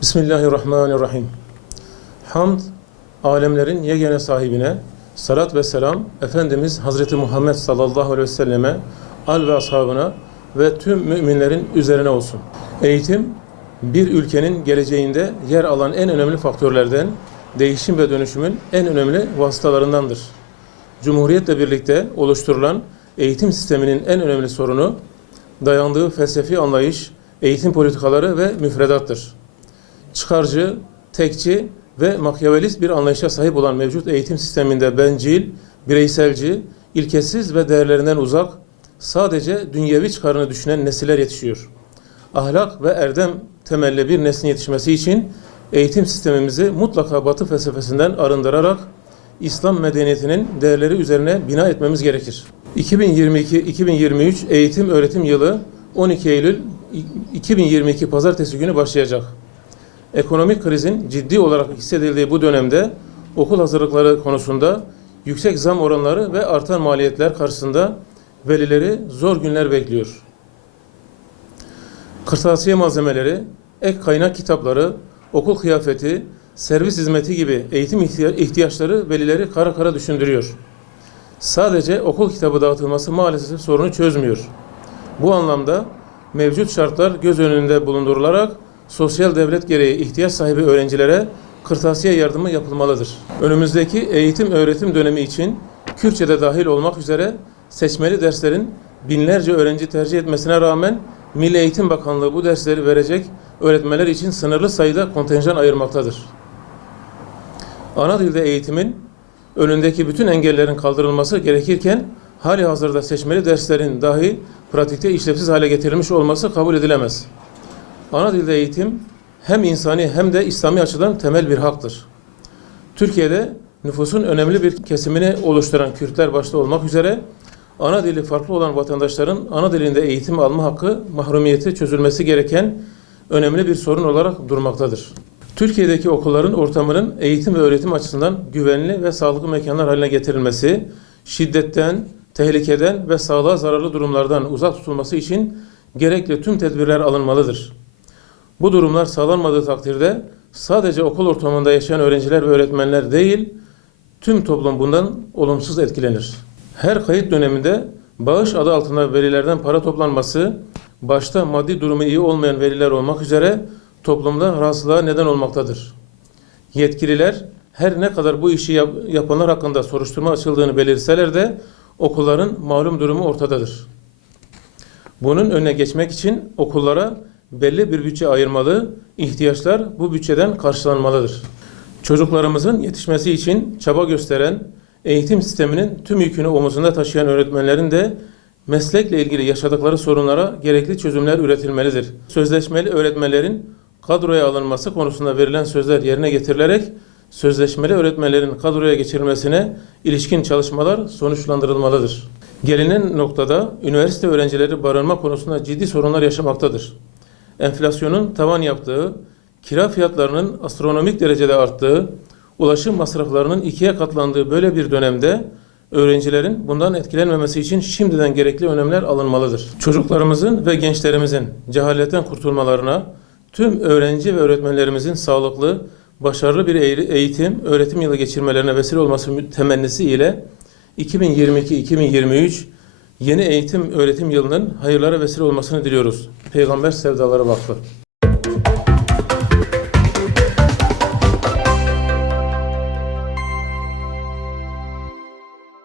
Bismillahirrahmanirrahim. Hamd, alemlerin yegane sahibine, salat ve selam, Efendimiz Hazreti Muhammed sallallahu aleyhi ve selleme, al ve ashabına ve tüm müminlerin üzerine olsun. Eğitim, bir ülkenin geleceğinde yer alan en önemli faktörlerden, değişim ve dönüşümün en önemli vasıtalarındandır. Cumhuriyetle birlikte oluşturulan eğitim sisteminin en önemli sorunu dayandığı felsefi anlayış, eğitim politikaları ve müfredattır çıkarcı, tekçi ve makyavelist bir anlayışa sahip olan mevcut eğitim sisteminde bencil, bireyselci, ilkesiz ve değerlerinden uzak, sadece dünyevi çıkarını düşünen nesiller yetişiyor. Ahlak ve erdem temelli bir neslin yetişmesi için eğitim sistemimizi mutlaka Batı felsefesinden arındırarak İslam medeniyetinin değerleri üzerine bina etmemiz gerekir. 2022-2023 eğitim öğretim yılı 12 Eylül 2022 pazartesi günü başlayacak. Ekonomik krizin ciddi olarak hissedildiği bu dönemde okul hazırlıkları konusunda yüksek zam oranları ve artan maliyetler karşısında velileri zor günler bekliyor. Kırtasiye malzemeleri, ek kaynak kitapları, okul kıyafeti, servis hizmeti gibi eğitim ihtiya- ihtiyaçları velileri kara kara düşündürüyor. Sadece okul kitabı dağıtılması maalesef sorunu çözmüyor. Bu anlamda mevcut şartlar göz önünde bulundurularak sosyal devlet gereği ihtiyaç sahibi öğrencilere kırtasiye yardımı yapılmalıdır. Önümüzdeki eğitim öğretim dönemi için Kürtçe'de dahil olmak üzere seçmeli derslerin binlerce öğrenci tercih etmesine rağmen Milli Eğitim Bakanlığı bu dersleri verecek öğretmenler için sınırlı sayıda kontenjan ayırmaktadır. Ana dilde eğitimin önündeki bütün engellerin kaldırılması gerekirken hali hazırda seçmeli derslerin dahi pratikte işlevsiz hale getirilmiş olması kabul edilemez. Ana dilde eğitim hem insani hem de İslami açıdan temel bir haktır. Türkiye'de nüfusun önemli bir kesimini oluşturan Kürtler başta olmak üzere ana dili farklı olan vatandaşların ana dilinde eğitim alma hakkı mahrumiyeti çözülmesi gereken önemli bir sorun olarak durmaktadır. Türkiye'deki okulların ortamının eğitim ve öğretim açısından güvenli ve sağlıklı mekanlar haline getirilmesi, şiddetten, tehlikeden ve sağlığa zararlı durumlardan uzak tutulması için gerekli tüm tedbirler alınmalıdır. Bu durumlar sağlanmadığı takdirde sadece okul ortamında yaşayan öğrenciler ve öğretmenler değil, tüm toplum bundan olumsuz etkilenir. Her kayıt döneminde bağış adı altında velilerden para toplanması, başta maddi durumu iyi olmayan veliler olmak üzere toplumda rahatsızlığa neden olmaktadır. Yetkililer her ne kadar bu işi yap- yapanlar hakkında soruşturma açıldığını belirseler de okulların malum durumu ortadadır. Bunun önüne geçmek için okullara belli bir bütçe ayırmalı, ihtiyaçlar bu bütçeden karşılanmalıdır. Çocuklarımızın yetişmesi için çaba gösteren, eğitim sisteminin tüm yükünü omuzunda taşıyan öğretmenlerin de meslekle ilgili yaşadıkları sorunlara gerekli çözümler üretilmelidir. Sözleşmeli öğretmenlerin kadroya alınması konusunda verilen sözler yerine getirilerek sözleşmeli öğretmenlerin kadroya geçirilmesine ilişkin çalışmalar sonuçlandırılmalıdır. Gelinen noktada üniversite öğrencileri barınma konusunda ciddi sorunlar yaşamaktadır. Enflasyonun tavan yaptığı, kira fiyatlarının astronomik derecede arttığı, ulaşım masraflarının ikiye katlandığı böyle bir dönemde öğrencilerin bundan etkilenmemesi için şimdiden gerekli önlemler alınmalıdır. Çocuklarımızın ve gençlerimizin cehaletten kurtulmalarına, tüm öğrenci ve öğretmenlerimizin sağlıklı, başarılı bir eğitim, öğretim yılı geçirmelerine vesile olması temennisi ile 2022-2023 yeni eğitim öğretim yılının hayırlara vesile olmasını diliyoruz. Peygamber Sevdaları Vakfı.